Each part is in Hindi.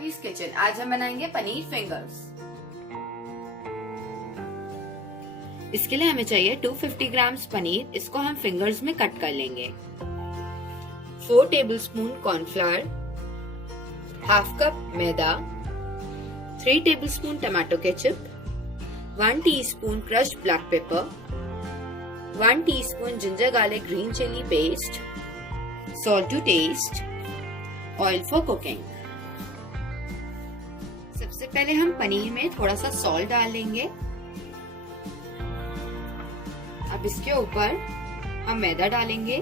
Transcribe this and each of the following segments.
रवीज किचन। आज हम बनाएंगे पनीर फिंगर्स। इसके लिए हमें चाहिए 250 ग्राम पनीर। इसको हम फिंगर्स में कट कर लेंगे। 4 tablespoon cornflour, half cup maida, 3 tablespoon tomato ketchup, 1 teaspoon crushed black pepper, 1 teaspoon ginger garlic green chilli paste, salt to taste, oil for cooking. सबसे पहले हम पनीर में थोड़ा सा सॉल्ट डाल लेंगे। अब इसके ऊपर हम मैदा डालेंगे।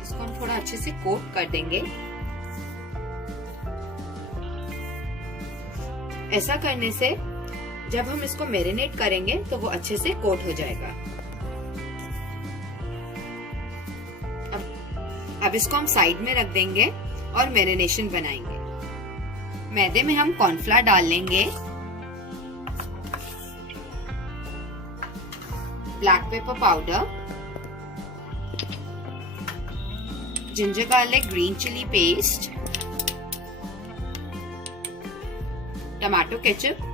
इसको हम थोड़ा अच्छे से कोट कर देंगे। ऐसा करने से जब हम इसको मैरिनेट करेंगे तो वो अच्छे से कोट हो जाएगा। अब इसको हम साइड में रख देंगे और मैरिनेशन बनाएंगे। मैदे में हम कॉर्नफ्लावर डाल लेंगे, black pepper powder, ginger garlic green chilli paste, tomato ketchup,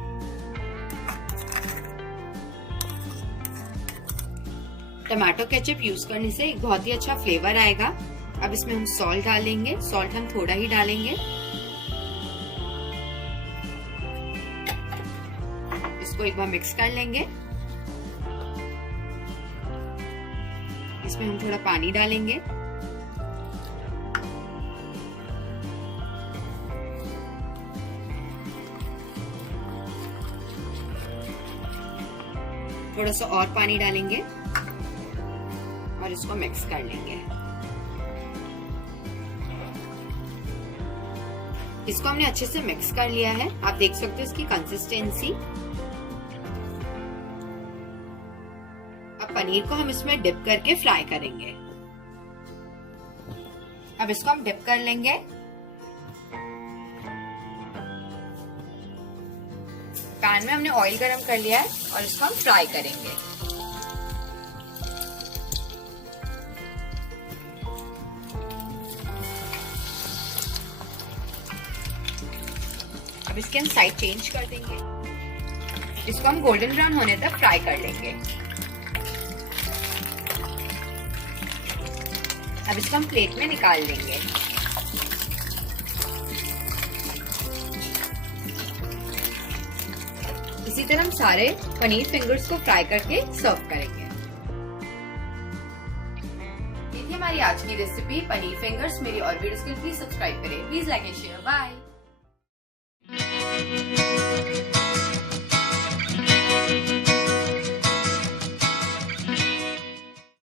tomato ketchup use करने से एक बहुत ही अच्छा फ्लेवर आएगा। अब इसमें हम सॉल्ट डालेंगे। सॉल्ट हम थोड़ा ही डालेंगे। इसको एक बार मिक्स कर लेंगे। इसमें हम थोड़ा पानी डालेंगे। थोड़ा सा और पानी डालेंगे और इसको मिक्स कर लेंगे। इसको हमने अच्छे से मिक्स कर लिया है। आप देख सकते हो इसकी कंसिस्टेंसी। अब पनीर को हम इसमें डिप करके फ्राई करेंगे। अब इसको हम डिप कर लेंगे। पैन में हमने ऑयल गरम कर लिया है और इसको हम फ्राई करेंगे। अब इसके हम साइड चेंज कर देंगे। इसको हम गोल्डन ब्राउन होने तक फ्राई कर लेंगे। अब इसको हम प्लेट में निकाल लेंगे। इसी तरह हम सारे पनीर फिंगर्स को फ्राई करके सर्व करेंगे। ये थी हमारी आज की रेसिपी पनीर फिंगर्स। मेरी और वीडियोस के लिए प्लीज सब्सक्राइब करें। Please like and share. Bye.